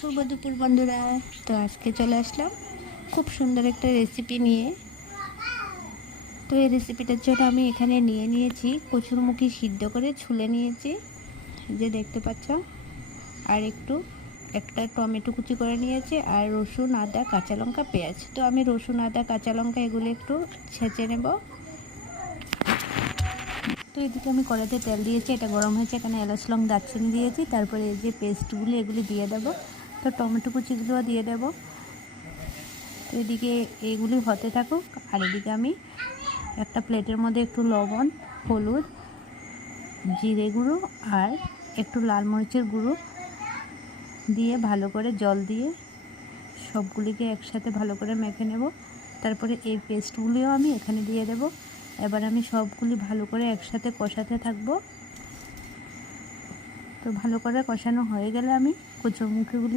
শুভ দুপুর বন্ধুরা। তো আজকে চলে আসলাম খুব সুন্দর একটা রেসিপি নিয়ে। তো এই রেসিপিটার জন্য আমি এখানে নিয়ে নিয়েছি কচুরমুখী সিদ্ধ করে ছুলে নিয়েছি, যে দেখতে পাচ্ছ, আর একটা টমেটো কুচি করে নিয়েছি, আর রসুন, আদা, কাঁচা লঙ্কা, পেঁয়াজ। তো আমি রসুন, আদা, কাঁচা লঙ্কা এগুলো একটু ছেঁচে নেব। তো এদিকে আমি কড়াইতে তেল দিয়েছি, এটা গরম হয়েছে, এখানে এলাচ, লং, দারচিনি দিয়েছি। তারপরে এই যে পেস্টগুলি এগুলি দিয়ে দেব। তো টমেটো কুচিগুলো দিয়ে দেব। তো এদিকে এগুলি হতে থাকুক, আর এদিকে আমি একটা প্লেটের মধ্যে একটু লবণ, হলুদ, জিরে গুঁড়ো আর একটু লাল মরিচের গুঁড়ো দিয়ে ভালো করে জল দিয়ে সবগুলিকে একসাথে ভালো করে মেখে নেব। তারপরে এই পেস্টগুলিও আমি এখানে দিয়ে দেব। এবার আমি সবগুলি ভালো করে একসাথে কষাতে থাকব। তো ভালো করে কষানো হয়ে গেলে আমি কচুরমুখিগুলি